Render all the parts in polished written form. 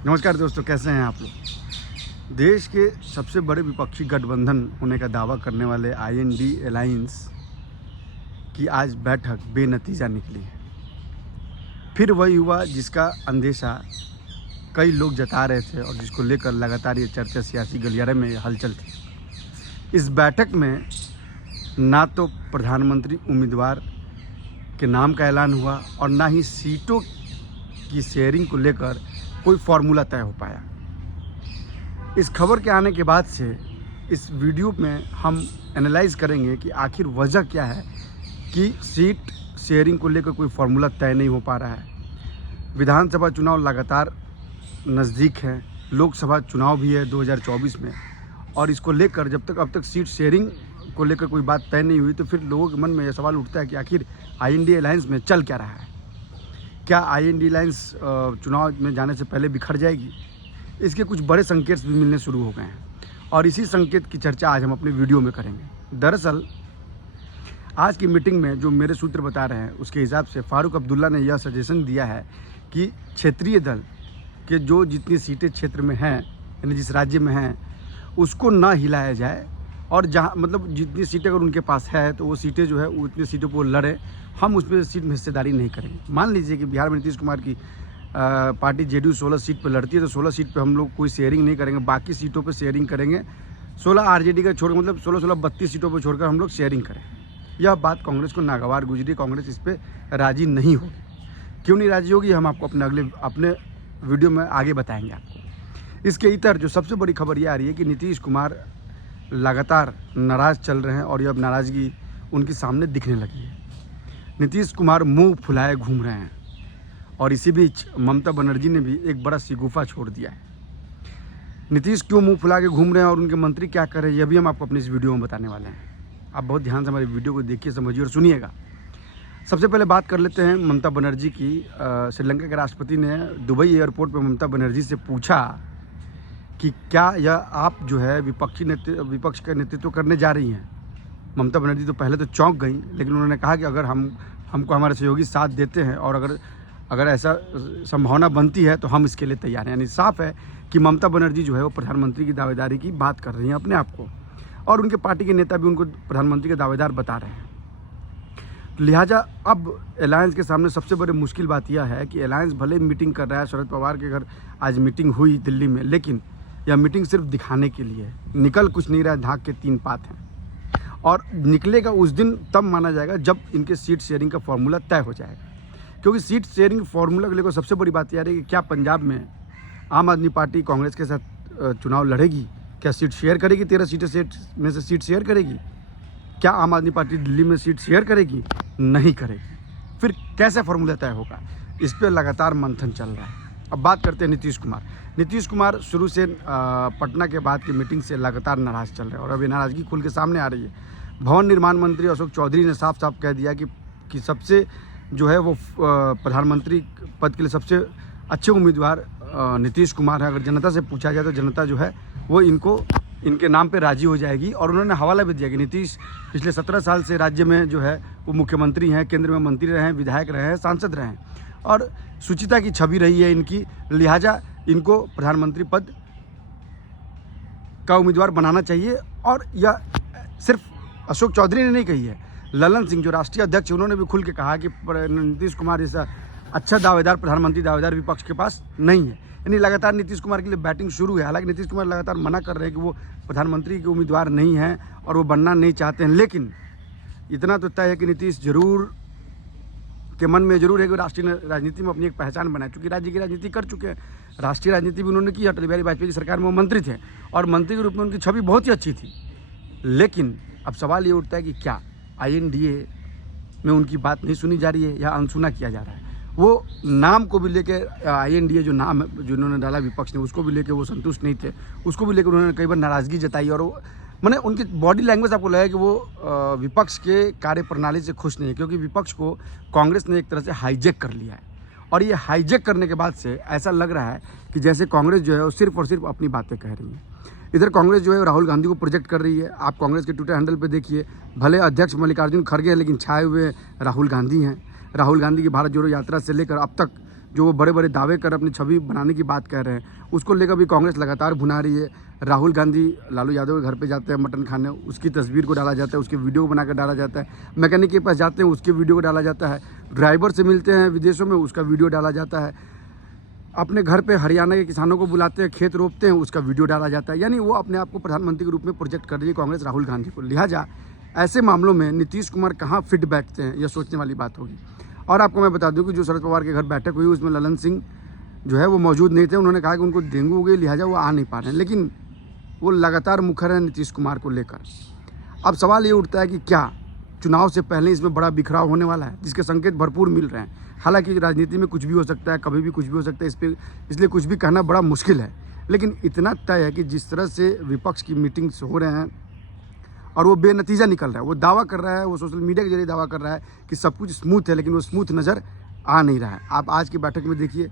नमस्कार दोस्तों, कैसे हैं आप लोग। देश के सबसे बड़े विपक्षी गठबंधन होने का दावा करने वाले आईएनडी अलायंस की आज बैठक बेनतीजा निकली है। फिर वही हुआ जिसका अंदेशा कई लोग जता रहे थे और जिसको लेकर लगातार ये चर्चा सियासी गलियारे में हलचल थी। इस बैठक में ना तो प्रधानमंत्री उम्मीदवार के नाम का ऐलान हुआ और ना ही सीटों की शेयरिंग को लेकर कोई फार्मूला तय हो पाया। इस खबर के आने के बाद से इस वीडियो में हम एनालाइज करेंगे कि आखिर वजह क्या है कि सीट शेयरिंग को लेकर कोई फार्मूला तय नहीं हो पा रहा है। विधानसभा चुनाव लगातार नज़दीक है, लोकसभा चुनाव भी है 2024 में, और इसको लेकर जब तक अब तक सीट शेयरिंग को लेकर कोई बात तय नहीं हुई तो फिर लोगों के मन में यह सवाल उठता है कि आखिर आईएनडी अलायंस में चल क्या रहा है। क्या आईएनडी अलायंस चुनाव में जाने से पहले बिखर जाएगी? इसके कुछ बड़े संकेत भी मिलने शुरू हो गए हैं और इसी संकेत की चर्चा आज हम अपने वीडियो में करेंगे। दरअसल आज की मीटिंग में जो मेरे सूत्र बता रहे हैं उसके हिसाब से फारूक अब्दुल्ला ने यह सजेशन दिया है कि क्षेत्रीय दल के जो जितनी सीटें क्षेत्र में हैं, यानी जिस राज्य में हैं, उसको ना हिलाया जाए और जहाँ मतलब जितनी सीटें अगर उनके पास है तो वो सीटें जो है उतनी सीटों को लड़े। हम उसमें सीट में हिस्सेदारी नहीं करेंगे। मान लीजिए कि बिहार में नीतीश कुमार की पार्टी जेडीयू 16 सीट पर लड़ती है तो 16 सीट पे हम लोग कोई शेयरिंग नहीं करेंगे, बाकी सीटों पे शेयरिंग करेंगे। 16 आरजेडी का छोड़कर मतलब 16 32 सीटों पर छोड़कर हम लोग शेयरिंग करें। यह बात कांग्रेस को नागवार गुजरी, कांग्रेस इस पर राजी नहीं होगी। क्यों नहीं राजी होगी हम आपको अपने वीडियो में आगे बताएंगे आपको। इसके इतर जो सबसे बड़ी खबर ये आ रही है कि नीतीश कुमार लगातार नाराज़ चल रहे हैं और ये अब नाराज़गी उनके सामने दिखने लगी है। नीतीश कुमार मुंह फुलाए घूम रहे हैं और इसी बीच ममता बनर्जी ने भी एक बड़ा शिगुफा छोड़ दिया है। नीतीश क्यों मुंह फुला के घूम रहे हैं और उनके मंत्री क्या कर रहे हैं, यह भी हम आपको अपनी इस वीडियो में बताने वाले हैं। आप बहुत ध्यान से हमारी वीडियो को देखिए, समझिए और सुनिएगा। सबसे पहले बात कर लेते हैं ममता बनर्जी की। श्रीलंका के राष्ट्रपति ने दुबई एयरपोर्ट पर ममता बनर्जी से पूछा कि क्या यह आप जो है विपक्ष का नेतृत्व करने जा रही हैं। ममता बनर्जी तो पहले तो चौंक गई, लेकिन उन्होंने कहा कि अगर हमको हमारे सहयोगी साथ देते हैं और अगर ऐसा संभावना बनती है तो हम इसके लिए तैयार हैं। यानी साफ है कि ममता बनर्जी जो है वो प्रधानमंत्री की दावेदारी की बात कर रही हैं अपने आप को, और उनके पार्टी के नेता भी उनको प्रधानमंत्री के दावेदार बता रहे हैं। लिहाजा अब अलायंस के सामने सबसे बड़ी मुश्किल बात यह है कि अलायंस भले मीटिंग कर रहा है, शरद पवार के घर आज मीटिंग हुई दिल्ली में, लेकिन यह मीटिंग सिर्फ दिखाने के लिए है। निकल कुछ नहीं रहा, धाक के 3 पात हैं और निकलेगा उस दिन तब माना जाएगा जब इनके सीट शेयरिंग का फॉर्मूला तय हो जाएगा। क्योंकि सीट शेयरिंग फार्मूला को लेकर सबसे बड़ी बात यह है कि क्या पंजाब में आम आदमी पार्टी कांग्रेस के साथ चुनाव लड़ेगी, क्या सीट शेयर करेगी, 13 सीटें में से सीट शेयर करेगी। क्या आम आदमी पार्टी दिल्ली में सीट शेयर करेगी? नहीं करेगी। फिर कैसे फार्मूला तय होगा, इस पर लगातार मंथन चल रहा है। अब बात करते हैं नीतीश कुमार। नीतीश कुमार शुरू से पटना के बाद की मीटिंग से लगातार नाराज़ चल रहे हैं और अब ये नाराज़गी खुल के सामने आ रही है। भवन निर्माण मंत्री अशोक चौधरी ने साफ साफ कह दिया कि सबसे जो है वो प्रधानमंत्री पद के लिए सबसे अच्छे उम्मीदवार नीतीश कुमार है। अगर जनता से पूछा जाए तो जनता जो है वो इनके नाम पे राजी हो जाएगी। और उन्होंने हवाला भी दिया कि नीतीश पिछले 17 साल से राज्य में जो है वो मुख्यमंत्री हैं, केंद्र में मंत्री रहे हैं, विधायक रहे हैं, सांसद रहे हैं और सुचिता की छवि रही है इनकी। लिहाजा इनको प्रधानमंत्री पद का उम्मीदवार बनाना चाहिए। और यह सिर्फ अशोक चौधरी ने नहीं कही है, ललन सिंह जो राष्ट्रीय अध्यक्ष, उन्होंने भी खुल के कहा कि नीतीश कुमार जैसा अच्छा दावेदार, प्रधानमंत्री दावेदार विपक्ष के पास नहीं है। यानी लगातार नीतीश कुमार के लिए बैटिंग शुरू है। हालांकि नीतीश कुमार लगातार मना कर रहे हैं कि वो प्रधानमंत्री के उम्मीदवार नहीं हैं और वो बनना नहीं चाहते हैं, लेकिन इतना तो तय है कि नीतीश के मन में जरूर है कि राष्ट्रीय राजनीति में अपनी एक पहचान बनाए। चूँकि राज्य की राजनीति कर चुके हैं, राष्ट्रीय राजनीति भी उन्होंने की। अटल बिहारी वाजपेयी की सरकार में वो मंत्री थे और मंत्री के रूप में उनकी छवि बहुत ही अच्छी थी। लेकिन अब सवाल ये उठता है कि क्या आईएनडीए में उनकी बात नहीं सुनी जा रही है या अनसुना किया जा रहा है। वो नाम को भी लेके आईएनडीए जो नाम जो उन्होंने डाला विपक्ष ने, उसको भी लेके वो संतुष्ट नहीं थे, उसको भी लेकर उन्होंने कई बार नाराज़गी जताई और वो मैंने उनकी बॉडी लैंग्वेज आपको लगा कि वो विपक्ष के कार्य प्रणाली से खुश नहीं है। क्योंकि विपक्ष को कांग्रेस ने एक तरह से हाईजैक कर लिया है और ये हाईजैक करने के बाद से ऐसा लग रहा है कि जैसे कांग्रेस जो है वो सिर्फ और सिर्फ अपनी बातें कह रही है। इधर कांग्रेस जो है राहुल गांधी को प्रोजेक्ट कर रही है। आप कांग्रेस के ट्विटर हैंडल पे देखिए, भले अध्यक्ष मल्लिकार्जुन खड़गे हैं लेकिन छाए हुए राहुल गांधी हैं। राहुल गांधी की भारत जोड़ो यात्रा से लेकर अब तक जो वो बड़े बड़े दावे कर अपनी छवि बनाने की बात कर रहे हैं, उसको लेकर भी कांग्रेस लगातार भुना रही है। राहुल गांधी लालू यादव के घर पे जाते हैं मटन खाने, उसकी तस्वीर को डाला जाता है, उसकी वीडियो को बनाकर डाला जाता है। मैकेनिक के पास जाते हैं, उसकी वीडियो को डाला जाता है। ड्राइवर से मिलते हैं विदेशों में, उसका वीडियो डाला जाता है। अपने घर पे हरियाणा के किसानों को बुलाते हैं, खेत रोपते हैं, उसका वीडियो डाला जाता है। यानी वो अपने आप को प्रधानमंत्री के रूप में प्रोजेक्ट कर रही है कांग्रेस राहुल गांधी को। लिहाजा ऐसे मामलों में नीतीश कुमार कहाँ फिट बैठते हैं, यह सोचने वाली बात होगी। और आपको मैं बता दूं कि जो शरद पवार के घर बैठक हुई उसमें ललन सिंह जो है वो मौजूद नहीं थे। उन्होंने कहा कि उनको डेंगू हो गई, लिहाजा वो आ नहीं पा रहे हैं, लेकिन वो लगातार मुखर हैं नीतीश कुमार को लेकर। अब सवाल ये उठता है कि क्या चुनाव से पहले इसमें बड़ा बिखराव होने वाला है, जिसके संकेत भरपूर मिल रहे हैं। हालांकि राजनीति में कुछ भी हो सकता है, कभी भी कुछ भी हो सकता है, इसलिए कुछ भी कहना बड़ा मुश्किल है। लेकिन इतना तय है कि जिस तरह से विपक्ष की मीटिंग्स हो रहे हैं और वो बेनतीजा निकल रहा है, वो दावा कर रहा है, वो सोशल मीडिया के जरिए दावा कर रहा है कि सब कुछ स्मूथ है, लेकिन वो स्मूथ नज़र आ नहीं रहा है। आप आज की बैठक में देखिए,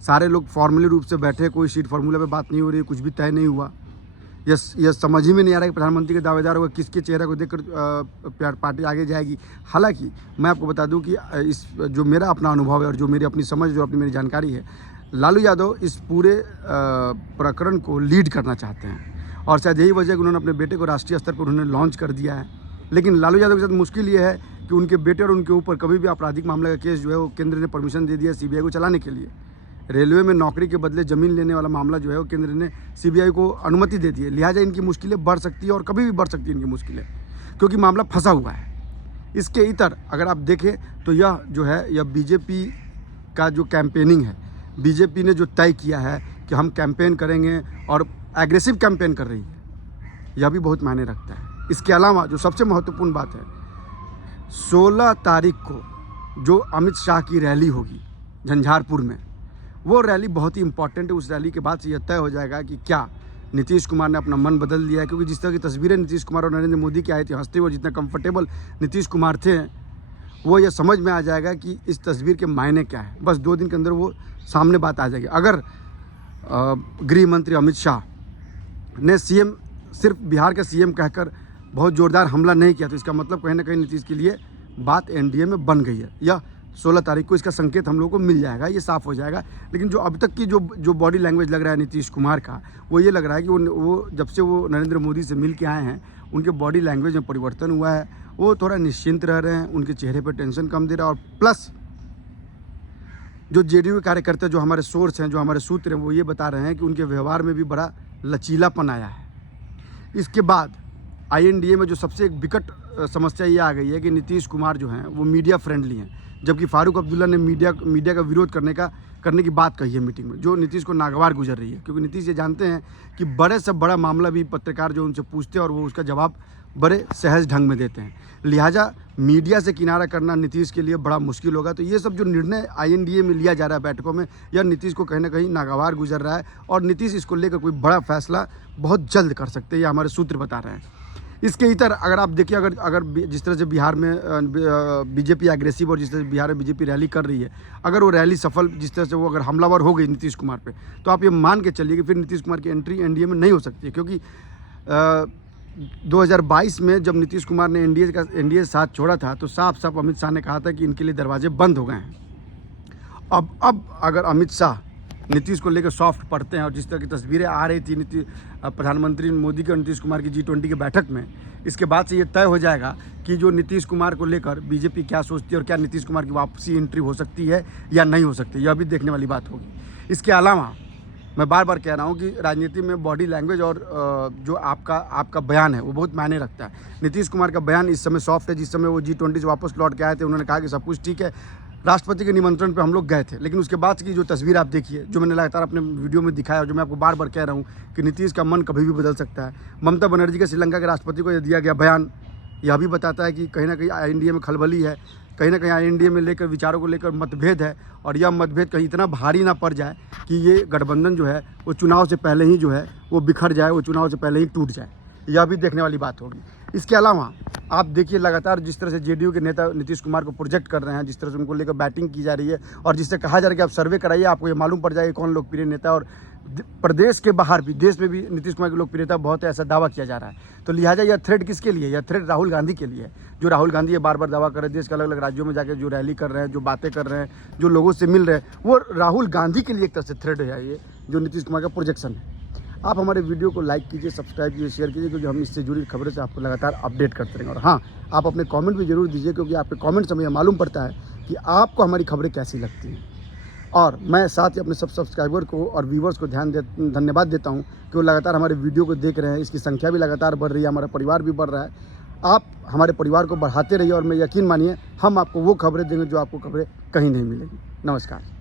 सारे लोग फॉर्मली रूप से बैठे, कोई सीट फार्मूला पे बात नहीं हो रही, कुछ भी तय नहीं हुआ। यह समझ ही में नहीं आ रहा कि प्रधानमंत्री के दावेदार होगा किसके चेहरे को देखकर पार्टी आगे जाएगी। हालांकि मैं आपको बता दूं कि इस जो मेरा अपना अनुभव है और जो मेरी अपनी समझ, जो अपनी मेरी जानकारी है, लालू यादव इस पूरे प्रकरण को लीड करना चाहते हैं और शायद यही वजह है कि उन्होंने अपने बेटे को राष्ट्रीय स्तर पर उन्होंने लॉन्च कर दिया है। लेकिन लालू यादव के साथ मुश्किल ये है कि उनके बेटे और उनके ऊपर कभी भी आपराधिक मामले का केस जो है वो केंद्र ने परमिशन दे दिया सीबीआई को चलाने के लिए। रेलवे में नौकरी के बदले ज़मीन लेने वाला मामला जो है वो केंद्र ने सीबीआई को अनुमति दे दी है। लिहाजा इनकी मुश्किलें बढ़ सकती है और कभी भी बढ़ सकती है इनकी मुश्किलें, क्योंकि मामला फंसा हुआ है। इसके इतर अगर आप देखें तो यह जो है यह बीजेपी का जो कैंपेनिंग है, बीजेपी ने जो तय किया है कि हम कैंपेन करेंगे और एग्रेसिव कैंपेन कर रही है, यह भी बहुत मायने रखता है। इसके अलावा जो सबसे महत्वपूर्ण बात है, 16 तारीख को जो अमित शाह की रैली होगी झंझारपुर में, वो रैली बहुत ही इंपॉर्टेंट है। उस रैली के बाद से यह तय हो जाएगा कि क्या नीतीश कुमार ने अपना मन बदल लिया है, क्योंकि जिस तरह की तस्वीरें नीतीश कुमार और नरेंद्र मोदी की आई थी हंसते हुए, जितना कंफर्टेबल नीतीश कुमार थे, वो ये समझ में आ जाएगा कि इस तस्वीर के मायने क्या है। बस 2 दिन के अंदर वो सामने बात आ जाएगी। अगर गृह मंत्री अमित शाह ने सीएम सिर्फ बिहार का सीएम कहकर बहुत ज़ोरदार हमला नहीं किया, तो इसका मतलब कहीं ना कहीं नीतीश के लिए बात एनडीए में बन गई है। या 16 तारीख को इसका संकेत हम लोगों को मिल जाएगा, ये साफ हो जाएगा। लेकिन जो अब तक की जो बॉडी लैंग्वेज लग रहा है नीतीश कुमार का, वो ये लग रहा है कि वो जब से वो नरेंद्र मोदी से मिल के आए हैं, उनके बॉडी लैंग्वेज में परिवर्तन हुआ है। वो थोड़ा निश्चिंत रह रहे हैं, उनके चेहरे पर टेंशन कम दे रहा है। और प्लस जो जेडीयू के कार्यकर्ता, जो हमारे सोर्स हैं, जो हमारे सूत्र हैं, वो ये बता रहे हैं कि उनके व्यवहार में भी बड़ा लचीलापन आया है। इसके बाद आईएनडीए में जो सबसे एक विकट समस्या ये आ गई है कि नीतीश कुमार जो हैं वो मीडिया फ्रेंडली हैं, जबकि फारूक अब्दुल्ला ने मीडिया का विरोध करने की बात कही है मीटिंग में, जो नीतीश को नागवार गुजर रही है। क्योंकि नीतीश ये जानते हैं कि बड़े से बड़ा मामला भी पत्रकार जो उनसे पूछते हैं और वो उसका जवाब बड़े सहज ढंग में देते हैं। लिहाजा मीडिया से किनारा करना नीतीश के लिए बड़ा मुश्किल होगा। तो ये सब जो निर्णय आईएनडीए में लिया जा रहा है बैठकों में, यह नीतीश को कहीं ना कहीं नागवार गुजर रहा है और नीतीश इसको लेकर कोई बड़ा फैसला बहुत जल्द कर सकते हैं, ये हमारे सूत्र बता रहे हैं। इसके इतर अगर आप देखिए, अगर जिस तरह से बिहार में बीजेपी एग्रेसिव और जिस तरह से बिहार में बीजेपी रैली कर रही है, अगर वो रैली सफल, जिस तरह से वो अगर हमलावर हो गई नीतीश कुमार पे, तो आप ये मान के चलिए कि फिर नीतीश कुमार की एंट्री एनडीए में नहीं हो सकती है। क्योंकि 2022 में जब नीतीश कुमार ने एनडीए साथ छोड़ा था, तो साफ अमित शाह ने कहा था कि इनके लिए दरवाजे बंद हो गए हैं। अब अगर अमित शाह नीतीश को लेकर सॉफ्ट पड़ते हैं और जिस तरह की तस्वीरें आ रही थी प्रधानमंत्री मोदी के और नीतीश कुमार की G20 की बैठक में, इसके बाद से ये तय हो जाएगा कि जो नीतीश कुमार को लेकर बीजेपी क्या सोचती है और क्या नीतीश कुमार की वापसी एंट्री हो सकती है या नहीं हो सकती, यह भी देखने वाली बात होगी। इसके अलावा मैं बार बार कह रहा हूँ कि राजनीति में बॉडी लैंग्वेज और जो आपका बयान है वो बहुत मायने रखता है। नीतीश कुमार का बयान इस समय सॉफ्ट है। जिस समय वो G20 से वापस लौट के आए थे, उन्होंने कहा कि सब कुछ ठीक है, राष्ट्रपति के निमंत्रण पे हम लोग गए थे। लेकिन उसके बाद की जो तस्वीर आप देखिए, जो मैंने लगातार अपने वीडियो में दिखाया और जो मैं आपको बार बार कह रहा हूँ कि नीतीश का मन कभी भी बदल सकता है। ममता बनर्जी के श्रीलंका के राष्ट्रपति को दिया गया बयान यह भी बताता है कि कहीं ना कहीं आईएनडीए में खलबली है, कहीं ना कहीं आईएनडीए में लेकर विचारों को लेकर मतभेद है और यह मतभेद कहीं इतना भारी ना पड़ जाए कि ये गठबंधन जो है वो चुनाव से पहले ही जो है वो बिखर जाए, वो चुनाव से पहले ही टूट जाए। यह भी देखने वाली बात होगी। इसके अलावा आप देखिए लगातार जिस तरह से जेडीयू के नेता नीतीश कुमार को प्रोजेक्ट कर रहे हैं, जिस तरह से उनको लेकर बैटिंग की जा रही है और जिससे कहा जा रहा है कि आप सर्वे कराइए, आपको ये मालूम पड़ जाएगा कौन लोकप्रिय नेता और प्रदेश के बाहर भी, देश में भी नीतीश कुमार की लोकप्रियता बहुत है, ऐसा दावा किया जा रहा है। तो लिहाजा यह थ्रेड किसके लिए है? यह थ्रेड राहुल गांधी के लिए है। जो राहुल गांधी ये बार बार दावा कर रहे हैं, देश के अलग अलग राज्यों में जाकर जो रैली कर रहे हैं, जो बातें कर रहे हैं, जो लोगों से मिल रहे हैं, वो राहुल गांधी के लिए एक तरह से थ्रेड है ये, जो नीतीश कुमार का प्रोजेक्शन है। आप हमारे वीडियो को लाइक कीजिए, सब्सक्राइब कीजिए, शेयर कीजिए, क्योंकि हम इससे जुड़ी खबरों से आपको लगातार अपडेट करते रहेंगे। और हाँ, आप अपने कमेंट भी जरूर दीजिए, क्योंकि आपके कमेंट से हमें मालूम पड़ता है कि आपको हमारी खबरें कैसी लगती हैं। और मैं साथ ही अपने सब सब्सक्राइबर को और व्यूवर्स को धन्यवाद देता हूं कि वो लगातार हमारे वीडियो को देख रहे हैं। इसकी संख्या भी लगातार बढ़ रही है, हमारा परिवार भी बढ़ रहा है। आप हमारे परिवार को बढ़ाते रहिए और मैं यकीन मानिए हम आपको वो खबरें देंगे जो आपको खबरें कहीं नहीं मिलेंगी। नमस्कार।